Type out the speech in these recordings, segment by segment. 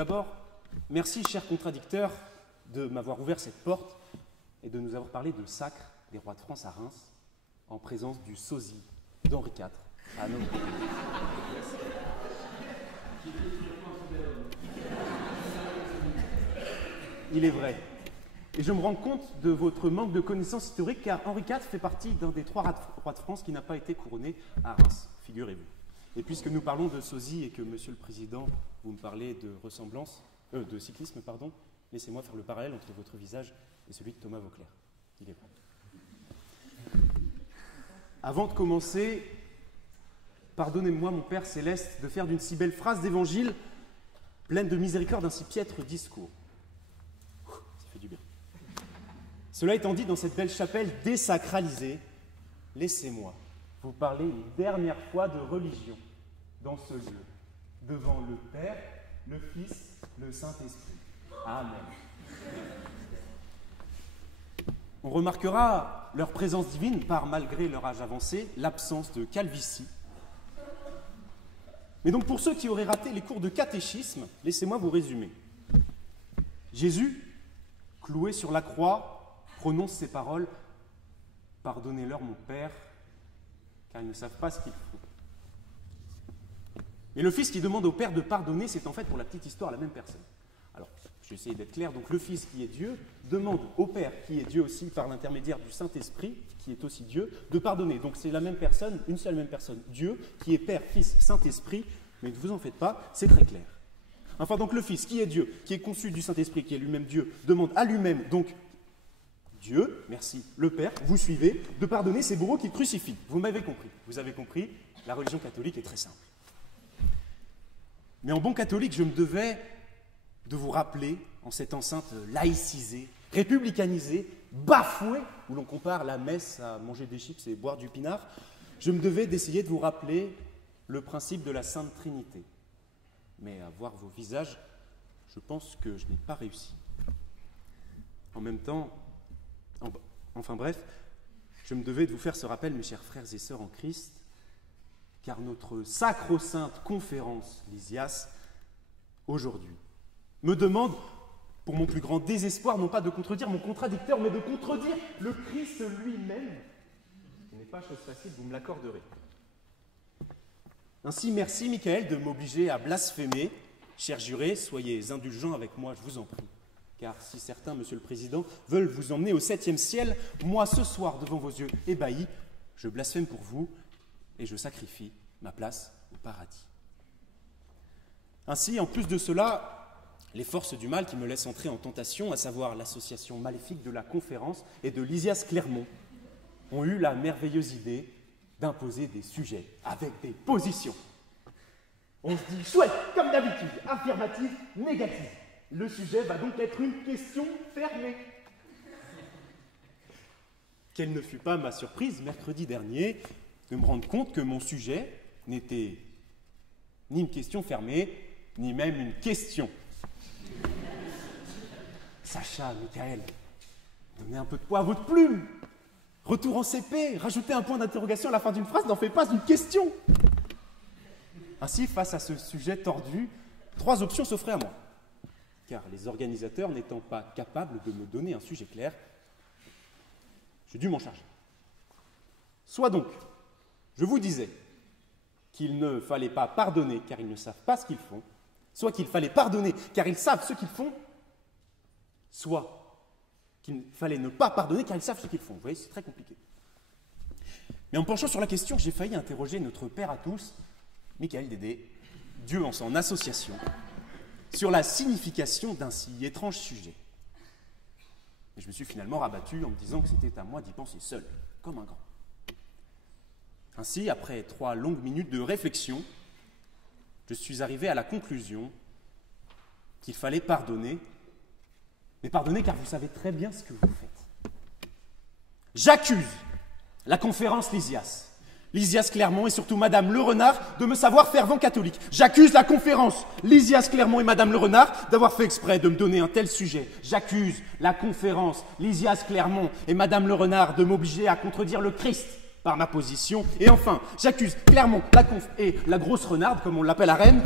d'abord, merci, cher contradicteur, de m'avoir ouvert cette porte et de nous avoir parlé de sacre des rois de France à Reims, en présence du sosie d'Henri IV. Ah non. Il est vrai. Et je me rends compte de votre manque de connaissances historiques, car Henri IV fait partie d'un des 3 rois de France qui n'a pas été couronné à Reims, figurez-vous. Et puisque nous parlons de sosie et que, Monsieur le Président, vous me parlez de ressemblance, de cyclisme, pardon, laissez-moi faire le parallèle entre votre visage et celui de Thomas Vauclair. Il est vrai. Avant de commencer, pardonnez-moi, mon Père céleste, de faire d'une si belle phrase d'évangile, pleine de miséricorde, un si piètre discours. Ça fait du bien. Cela étant dit, dans cette belle chapelle désacralisée, laissez-moi vous parler une dernière fois de religion dans ce lieu, devant le Père, le Fils, le Saint-Esprit. Amen. On remarquera leur présence divine par, malgré leur âge avancé, l'absence de calvitie. Mais donc pour ceux qui auraient raté les cours de catéchisme, laissez-moi vous résumer. Jésus, cloué sur la croix, prononce ces paroles « Pardonnez-leur, mon Père, car ils ne savent pas ce qu'ils font. » Mais le Fils qui demande au Père de pardonner, c'est en fait, pour la petite histoire, la même personne. Alors, je vais essayer d'être clair. Donc le Fils qui est Dieu demande au Père qui est Dieu aussi, par l'intermédiaire du Saint-Esprit, qui est aussi Dieu, de pardonner. Donc c'est la même personne, une seule même personne, Dieu, qui est Père, Fils, Saint-Esprit, mais ne vous en faites pas, c'est très clair. Enfin, donc le Fils qui est Dieu, qui est conçu du Saint-Esprit, qui est lui-même Dieu, demande à lui-même, donc Dieu, merci, le Père, vous suivez, de pardonner ses bourreaux qu'il crucifie. Vous m'avez compris, vous avez compris, la religion catholique est très simple. Mais en bon catholique, je me devais de vous rappeler, en cette enceinte laïcisée, républicanisée, bafouée, où l'on compare la messe à manger des chips et boire du pinard, je me devais d'essayer de vous rappeler le principe de la Sainte Trinité. Mais à voir vos visages, je pense que je n'ai pas réussi. En même temps, enfin bref, je me devais de vous faire ce rappel, mes chers frères et sœurs en Christ, car notre sacro-sainte conférence Lysias, aujourd'hui, me demande, pour mon plus grand désespoir, non pas de contredire mon contradicteur, mais de contredire le Christ lui-même. Ce n'est pas chose facile, vous me l'accorderez. Ainsi, merci, Michael, de m'obliger à blasphémer. Chers jurés, soyez indulgents avec moi, je vous en prie. Car si certains, Monsieur le Président, veulent vous emmener au 7e ciel, moi, ce soir, devant vos yeux ébahis, je blasphème pour vous et je sacrifie ma place au paradis. Ainsi, en plus de cela, les forces du mal qui me laissent entrer en tentation, à savoir l'association maléfique de la conférence et de Lysias Clermont, ont eu la merveilleuse idée d'imposer des sujets avec des positions. On se dit chouette, comme d'habitude, affirmative, négative. Le sujet va donc être une question fermée. Quelle ne fut pas ma surprise, mercredi dernier, de me rendre compte que mon sujet n'était ni une question fermée, ni même une question. Sacha, Michael, donnez un peu de poids à votre plume. Retour en CP, rajoutez un point d'interrogation à la fin d'une phrase, n'en faites pas une question. Ainsi, face à ce sujet tordu, 3 options s'offraient à moi. Car les organisateurs n'étant pas capables de me donner un sujet clair, j'ai dû m'en charger. Soit donc, je vous disais qu'il ne fallait pas pardonner car ils ne savent pas ce qu'ils font, soit qu'il fallait pardonner car ils savent ce qu'ils font, soit qu'il fallait ne pas pardonner car ils savent ce qu'ils font. Vous voyez, c'est très compliqué. Mais en penchant sur la question, j'ai failli interroger notre père à tous, Michael Dédé, Dieu en son association, sur la signification d'un si étrange sujet. Et je me suis finalement rabattu en me disant que c'était à moi d'y penser seul, comme un grand. Ainsi, après 3 longues minutes de réflexion, je suis arrivé à la conclusion qu'il fallait pardonner, mais pardonner car vous savez très bien ce que vous faites. J'accuse la conférence Lysias Clermont et surtout Madame Le Renard de me savoir fervent catholique. J'accuse la conférence Lysias Clermont et Madame Le Renard d'avoir fait exprès de me donner un tel sujet. J'accuse la conférence Lysias Clermont et Madame Le Renard de m'obliger à contredire le Christ par ma position. Et enfin, j'accuse Clermont, la conf et la grosse renarde, comme on l'appelle à Rennes,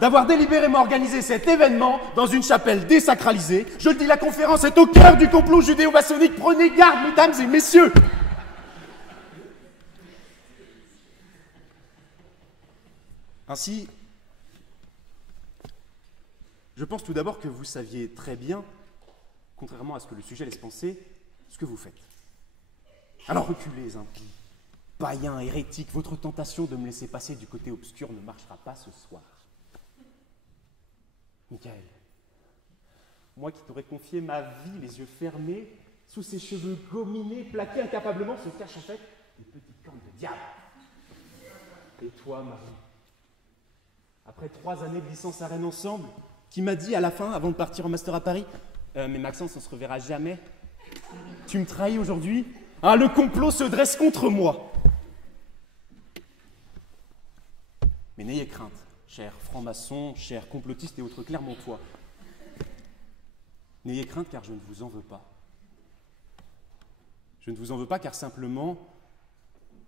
d'avoir délibérément organisé cet événement dans une chapelle désacralisée. Je le dis, la conférence est au cœur du complot judéo-maçonnique. Prenez garde, mesdames et messieurs. Ainsi, je pense tout d'abord que vous saviez très bien, contrairement à ce que le sujet laisse penser, ce que vous faites. Alors reculez, impies, païens, hérétiques, votre tentation de me laisser passer du côté obscur ne marchera pas ce soir. Michael, moi qui t'aurais confié ma vie, les yeux fermés, sous ses cheveux gominés, plaqués incapablement, se cache en fait une petite corne de diable. Et toi, Marie, après 3 années de licence à Rennes ensemble, qui m'a dit à la fin, avant de partir en master à Paris, mais Maxence, on se reverra jamais. Tu me trahis aujourd'hui? Ah, le complot se dresse contre moi. Mais n'ayez crainte, chers francs-maçons, chers complotistes et autres Clermontois. N'ayez crainte car je ne vous en veux pas. Je ne vous en veux pas car simplement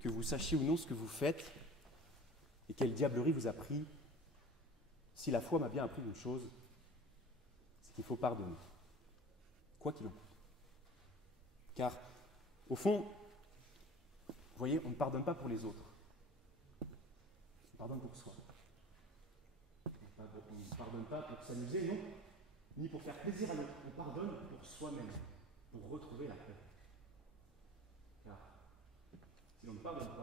que vous sachiez ou non ce que vous faites et quelle diablerie vous a pris. Si la foi m'a bien appris une chose, c'est qu'il faut pardonner, quoi qu'il en coûte. Car, au fond, vous voyez, on ne pardonne pas pour les autres. On pardonne pour soi. On ne pardonne pas pour s'amuser, non, ni pour faire plaisir à l'autre. On pardonne pour soi-même, pour retrouver la paix. Car, si l'on ne pardonne pas,